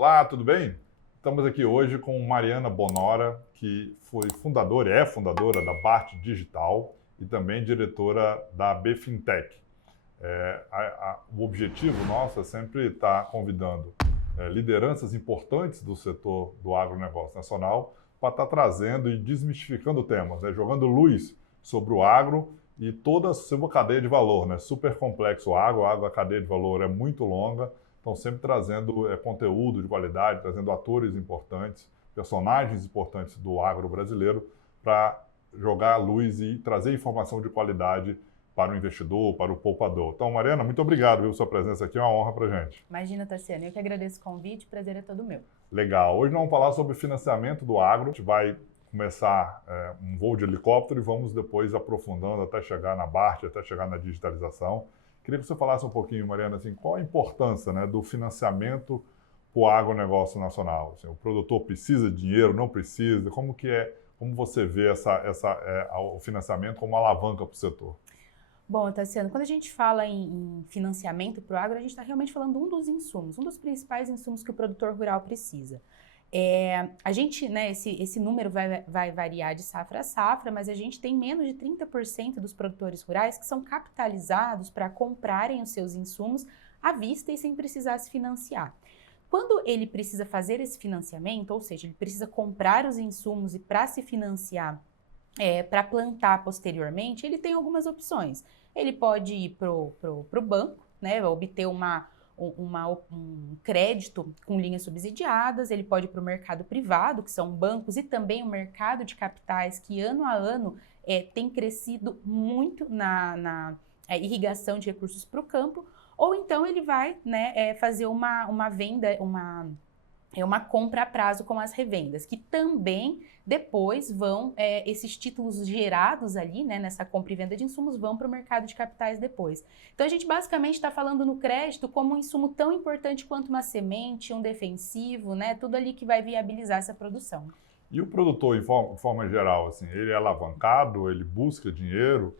Olá, tudo bem? Estamos aqui hoje com Mariana Bonora, que foi fundadora e é fundadora da Bart Digital e também diretora da BFintech. O objetivo nosso é sempre estar convidando lideranças importantes do setor do agronegócio nacional para estar trazendo e desmistificando temas, né? Jogando luz sobre o agro e toda a sua cadeia de valor, né? Super complexo o agro, a cadeia de valor é muito longa. Estão sempre trazendo conteúdo de qualidade, trazendo atores importantes, personagens importantes do agro brasileiro para jogar a luz e trazer informação de qualidade para o investidor, para o poupador. Então, Mariana, muito obrigado pela sua presença aqui, é uma honra para a gente. Imagina, Tassiano, eu que agradeço o convite, o prazer é todo meu. Legal. Hoje nós vamos falar sobre financiamento do agro. A gente vai começar um voo de helicóptero e vamos depois aprofundando até chegar na Bart, até chegar na digitalização. Queria que você falasse um pouquinho, Mariana, assim, qual a importância, né, do financiamento para o agronegócio nacional? Assim, o produtor precisa de dinheiro, não precisa? Como você vê o financiamento como uma alavanca para o setor? Bom, Tassiano, quando a gente fala em financiamento para o agro, a gente está realmente falando de um dos insumos, um dos principais insumos que o produtor rural precisa. A gente, né, esse número vai variar de safra a safra, mas a gente tem menos de 30% dos produtores rurais que são capitalizados para comprarem os seus insumos à vista e sem precisar se financiar. Quando ele precisa fazer esse financiamento, ou seja, ele precisa comprar os insumos e para se financiar, para plantar posteriormente, ele tem algumas opções. Ele pode ir para o banco, né, obter um crédito com linhas subsidiadas, ele pode ir para o mercado privado, que são bancos, e também o mercado de capitais, que ano a ano tem crescido muito na irrigação de recursos para o campo, ou então ele vai, né, fazer uma venda, uma compra a prazo com as revendas, que também depois vão, esses títulos gerados ali, né, nessa compra e venda de insumos, vão para o mercado de capitais depois. Então a gente basicamente está falando no crédito como um insumo tão importante quanto uma semente, um defensivo, né, tudo ali que vai viabilizar essa produção. E o produtor, em forma geral, assim, ele é alavancado, ele busca dinheiro,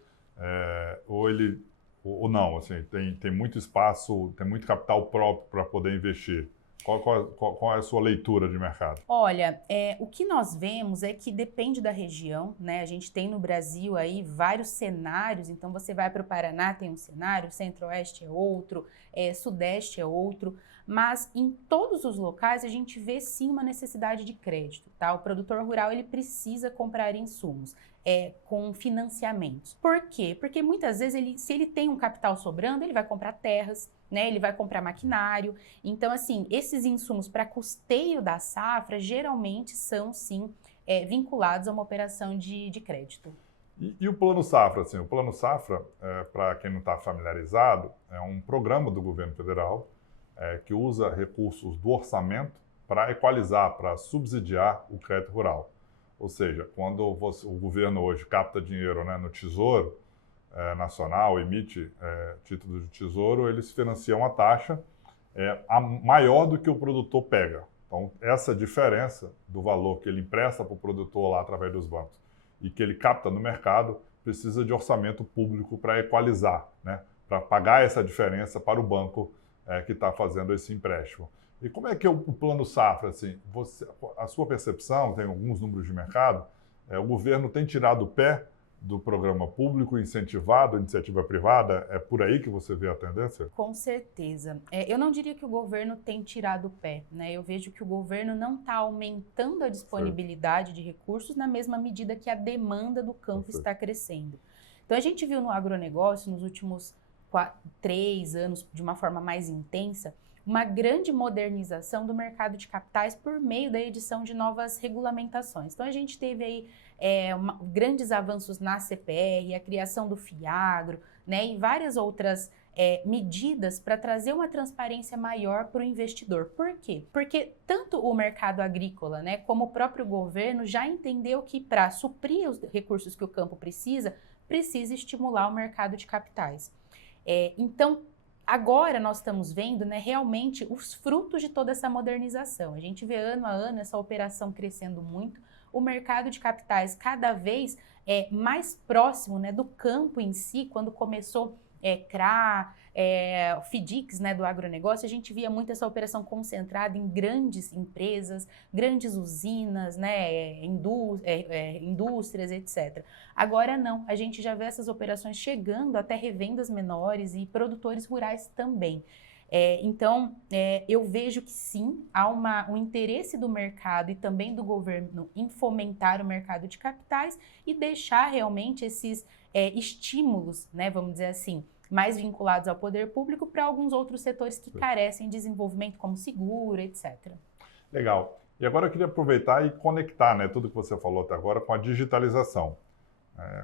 ou não, assim, tem muito espaço, tem muito capital próprio para poder investir? Qual é a sua leitura de mercado? Olha, o que nós vemos é que depende da região, né? A gente tem no Brasil aí vários cenários, então você vai para o Paraná, tem um cenário, Centro-Oeste é outro, Sudeste é outro, mas em todos os locais a gente vê sim uma necessidade de crédito, tá? O produtor rural, ele precisa comprar insumos com financiamentos. Por quê? Porque muitas vezes, se ele tem um capital sobrando, ele vai comprar terras, né? Ele vai comprar maquinário. Então, assim, esses insumos para custeio da safra geralmente são, sim, vinculados a uma operação de crédito. E o Plano Safra? Assim, o Plano Safra, para quem não está familiarizado, é um programa do governo federal que usa recursos do orçamento para equalizar, para subsidiar o crédito rural. Ou seja, quando o governo hoje capta dinheiro, né, no Tesouro Nacional, emite títulos de Tesouro, eles financiam a taxa maior do que o produtor pega. Então, essa diferença do valor que ele empresta para o produtor lá através dos bancos e que ele capta no mercado, precisa de orçamento público para equalizar, né, para pagar essa diferença para o banco que está fazendo esse empréstimo. E como é que é o Plano Safra? Assim, a sua percepção, tem alguns números de mercado, o governo tem tirado o pé do programa público, incentivado a iniciativa privada? É por aí que você vê a tendência? Com certeza. Eu não diria que o governo tem tirado o pé, né? Eu vejo que o governo não está aumentando a disponibilidade de recursos na mesma medida que a demanda do campo está crescendo. Então a gente viu no agronegócio, nos últimos 3 anos, de uma forma mais intensa, uma grande modernização do mercado de capitais por meio da edição de novas regulamentações. Então a gente teve aí grandes avanços na CPR, a criação do FIAGRO, né, e várias outras medidas para trazer uma transparência maior para o investidor. Por quê? Porque tanto o mercado agrícola, né, como o próprio governo já entendeu que para suprir os recursos que o campo precisa estimular o mercado de capitais. Então, agora nós estamos vendo, né, realmente os frutos de toda essa modernização. A gente vê ano a ano essa operação crescendo muito, o mercado de capitais cada vez mais próximo, né, do campo em si, quando começou CRA, o FIDICS, né, do agronegócio, a gente via muito essa operação concentrada em grandes empresas, grandes usinas, né, indústrias, etc. Agora não, a gente já vê essas operações chegando até revendas menores e produtores rurais também. Então, eu vejo que sim, há um interesse do mercado e também do governo em fomentar o mercado de capitais e deixar realmente esses estímulos, né, vamos dizer assim, mais vinculados ao poder público para alguns outros setores que carecem de desenvolvimento, como seguro, etc. Legal. E agora eu queria aproveitar e conectar, né, tudo que você falou até agora com a digitalização.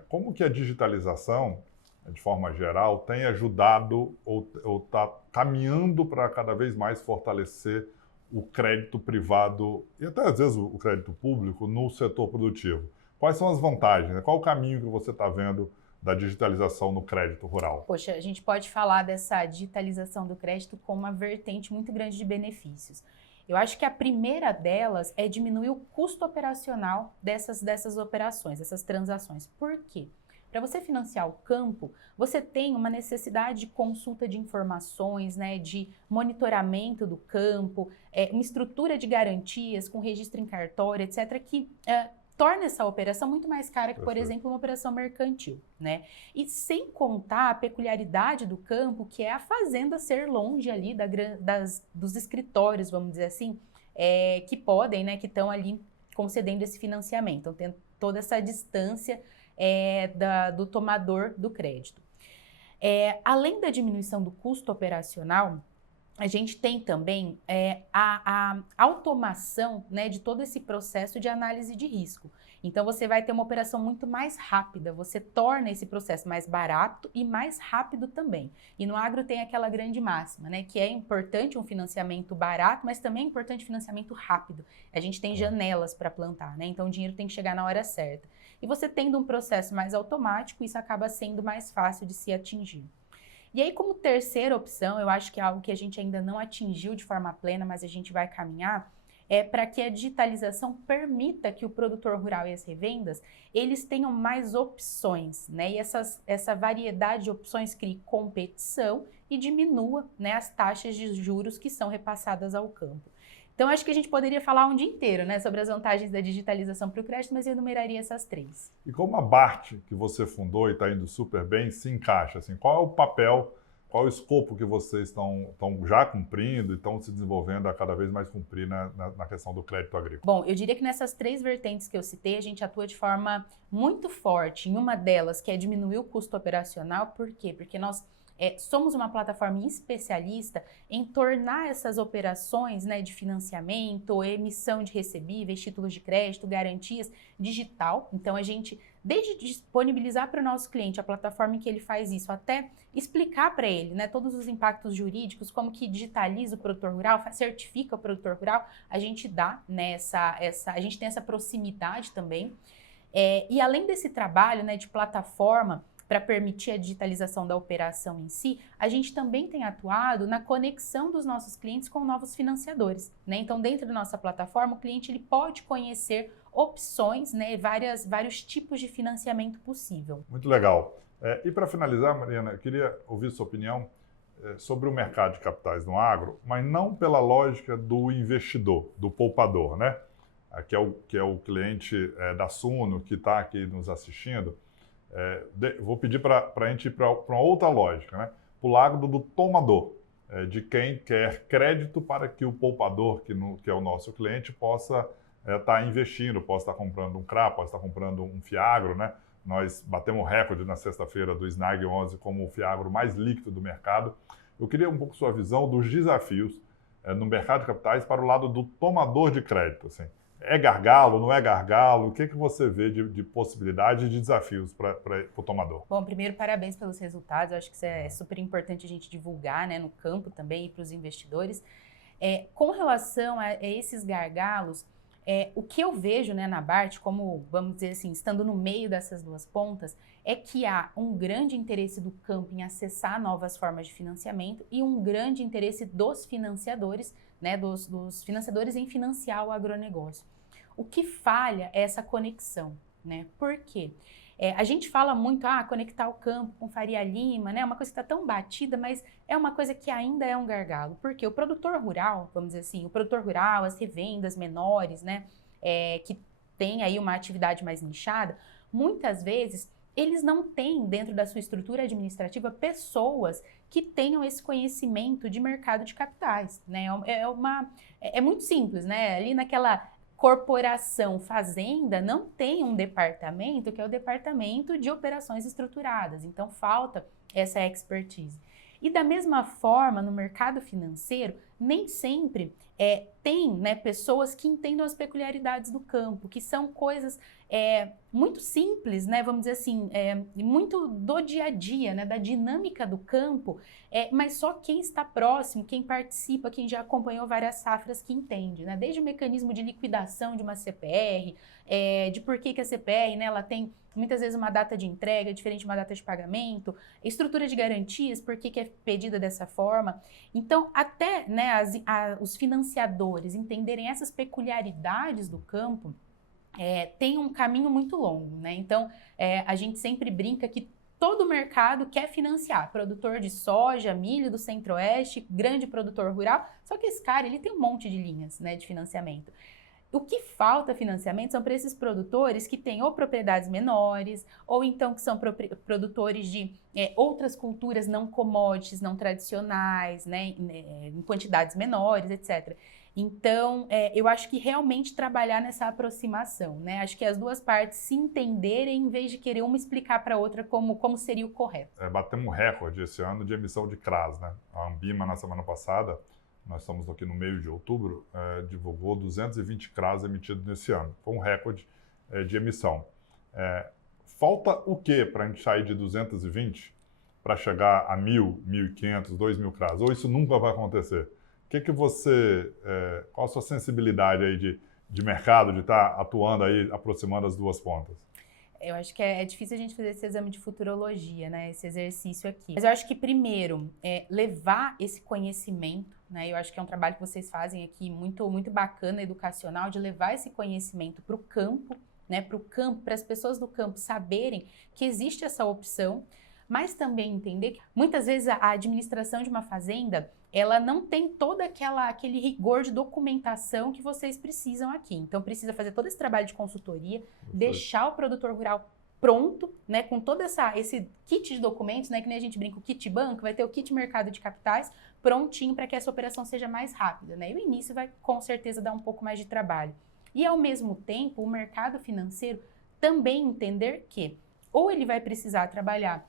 Como que a digitalização, de forma geral, tem ajudado ou está caminhando para cada vez mais fortalecer o crédito privado e até às vezes o crédito público no setor produtivo? Quais são as vantagens, né? Qual o caminho que você está vendo da digitalização no crédito rural? Poxa, a gente pode falar dessa digitalização do crédito como uma vertente muito grande de benefícios. Eu acho que a primeira delas é diminuir o custo operacional dessas operações, dessas transações. Por quê? Para você financiar o campo, você tem uma necessidade de consulta de informações, né, de monitoramento do campo, uma estrutura de garantias com registro em cartório, etc., que torna essa operação muito mais cara que, por exemplo, uma operação mercantil, né? E sem contar a peculiaridade do campo, que é a fazenda ser longe ali dos escritórios, vamos dizer assim, que podem, né, que estão ali concedendo esse financiamento. Então, tem toda essa distância do tomador do crédito. Além da diminuição do custo operacional, a gente tem também a automação, né, de todo esse processo de análise de risco. Então, você vai ter uma operação muito mais rápida, você torna esse processo mais barato e mais rápido também. E no agro tem aquela grande máxima, né, que é importante um financiamento barato, mas também é importante financiamento rápido. A gente tem janelas para plantar, né, então o dinheiro tem que chegar na hora certa. E você tendo um processo mais automático, isso acaba sendo mais fácil de se atingir. E aí, como terceira opção, eu acho que é algo que a gente ainda não atingiu de forma plena, mas a gente vai caminhar, para que a digitalização permita que o produtor rural e as revendas, eles tenham mais opções, né? E essa variedade de opções crie competição e diminua, né, as taxas de juros que são repassadas ao campo. Então, acho que a gente poderia falar um dia inteiro, né, sobre as vantagens da digitalização para o crédito, mas eu enumeraria essas três. E como a BART, que você fundou e está indo super bem, se encaixa? Assim, qual é o papel, qual é o escopo que vocês estão já cumprindo e estão se desenvolvendo a cada vez mais cumprir na questão do crédito agrícola? Bom, eu diria que nessas três vertentes que eu citei, a gente atua de forma muito forte em uma delas, que é diminuir o custo operacional. Por quê? Porque nós somos uma plataforma especialista em tornar essas operações, né, de financiamento, emissão de recebíveis, títulos de crédito, garantias, digital. Então, a gente, desde disponibilizar para o nosso cliente a plataforma em que ele faz isso, até explicar para ele, né, todos os impactos jurídicos, como que digitaliza o produtor rural, certifica o produtor rural, a gente dá, né, a gente tem essa proximidade também. E além desse trabalho, né, de plataforma, para permitir a digitalização da operação em si, a gente também tem atuado na conexão dos nossos clientes com novos financiadores, né? Então, dentro da nossa plataforma, o cliente ele pode conhecer opções, né, vários tipos de financiamento possível. Muito legal. E para finalizar, Mariana, eu queria ouvir sua opinião sobre o mercado de capitais no agro, mas não pela lógica do investidor, do poupador, né? Que é o cliente da Suno, que está aqui nos assistindo. Vou pedir para a gente ir para uma outra lógica, né? Para o lado do tomador, de quem quer crédito para que o poupador, que é o nosso cliente, possa estar investindo, possa estar comprando um CRA, possa estar comprando um Fiagro, né? Nós batemos o recorde na sexta-feira do SNAG 11 como o Fiagro mais líquido do mercado. Eu queria um pouco sua visão dos desafios no mercado de capitais para o lado do tomador de crédito, assim. É gargalo, não é gargalo? O que você vê de possibilidades e de desafios para o tomador? Bom, primeiro, parabéns pelos resultados. Eu acho que isso é super importante a gente divulgar, né, no campo também e para os investidores. Com relação a esses gargalos, o que eu vejo, né, na BART, como, vamos dizer assim, estando no meio dessas duas pontas, é que há um grande interesse do campo em acessar novas formas de financiamento e um grande interesse dos financiadores, né, dos financiadores em financiar o agronegócio. O que falha é essa conexão, né? Por quê? A gente fala muito, conectar o campo com Faria Lima, né? Uma coisa que está tão batida, mas é uma coisa que ainda é um gargalo. Porque o produtor rural, vamos dizer assim, o produtor rural, as revendas menores, né? Que tem aí uma atividade mais nichada, muitas vezes eles não têm dentro da sua estrutura administrativa pessoas que tenham esse conhecimento de mercado de capitais, né? É muito simples, né? Ali naquela corporação fazenda não tem um departamento que é o departamento de operações estruturadas, então falta essa expertise. E da mesma forma, no mercado financeiro, nem sempre tem, né, pessoas que entendam as peculiaridades do campo, que são coisas muito simples, né, vamos dizer assim, muito do dia a dia, né, da dinâmica do campo, mas só quem está próximo, quem participa, quem já acompanhou várias safras que entende, né, desde o mecanismo de liquidação de uma CPR, de por que a CPR, né, ela tem muitas vezes uma data de entrega diferente de uma data de pagamento, estrutura de garantias, por que é pedida dessa forma. Então, até, né, os financiadores entenderem essas peculiaridades do campo, tem um caminho muito longo, né? Então, a gente sempre brinca que todo mercado quer financiar, produtor de soja, milho do Centro-Oeste, grande produtor rural, só que esse cara, ele tem um monte de linhas, né, de financiamento. O que falta financiamento são para esses produtores que têm ou propriedades menores, ou então que são produtores de outras culturas não commodities, não tradicionais, né, em quantidades menores, etc. Então, eu acho que realmente trabalhar nessa aproximação, né? Acho que as duas partes se entenderem em vez de querer uma explicar para a outra como seria o correto. Batemos um recorde esse ano de emissão de CRAs, né? A Ambima, na semana passada, nós estamos aqui no meio de outubro, divulgou 220 CRAs emitidos nesse ano. Foi um recorde de emissão. Falta o quê para a gente sair de 220 para chegar a 1.000, 1.500, 2.000 CRAs? Ou isso nunca vai acontecer? Qual a sua sensibilidade aí de mercado, de estar atuando aí, aproximando as duas pontas? Eu acho que é difícil a gente fazer esse exame de futurologia, né? Esse exercício aqui. Mas eu acho que, primeiro, levar esse conhecimento, né? Eu acho que é um trabalho que vocês fazem aqui muito, muito bacana, educacional, de levar esse conhecimento para o campo, né? Para o campo, para as pessoas do campo saberem que existe essa opção, mas também entender que muitas vezes a administração de uma fazenda, ela não tem todo aquele rigor de documentação que vocês precisam aqui. Então, precisa fazer todo esse trabalho de consultoria, deixar o produtor rural pronto, né, com todo esse kit de documentos, né, que nem a gente brinca, o kit banco, vai ter o kit mercado de capitais prontinho para que essa operação seja mais rápida, né? E o início vai, com certeza, dar um pouco mais de trabalho. E, ao mesmo tempo, o mercado financeiro também entender que ou ele vai precisar trabalhar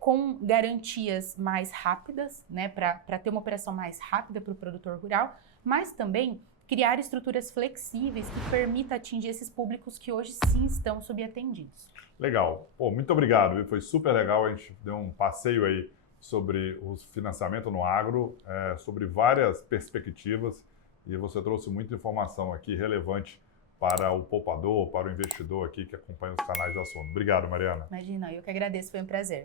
com garantias mais rápidas, né, para ter uma operação mais rápida para o produtor rural, mas também criar estruturas flexíveis que permitam atingir esses públicos que hoje sim estão subatendidos. Legal. Muito obrigado, viu? Foi super legal, a gente deu um passeio aí sobre o financiamento no agro, sobre várias perspectivas, e você trouxe muita informação aqui relevante para o poupador, para o investidor aqui que acompanha os canais da Suno. Obrigado, Mariana. Imagina, eu que agradeço, foi um prazer.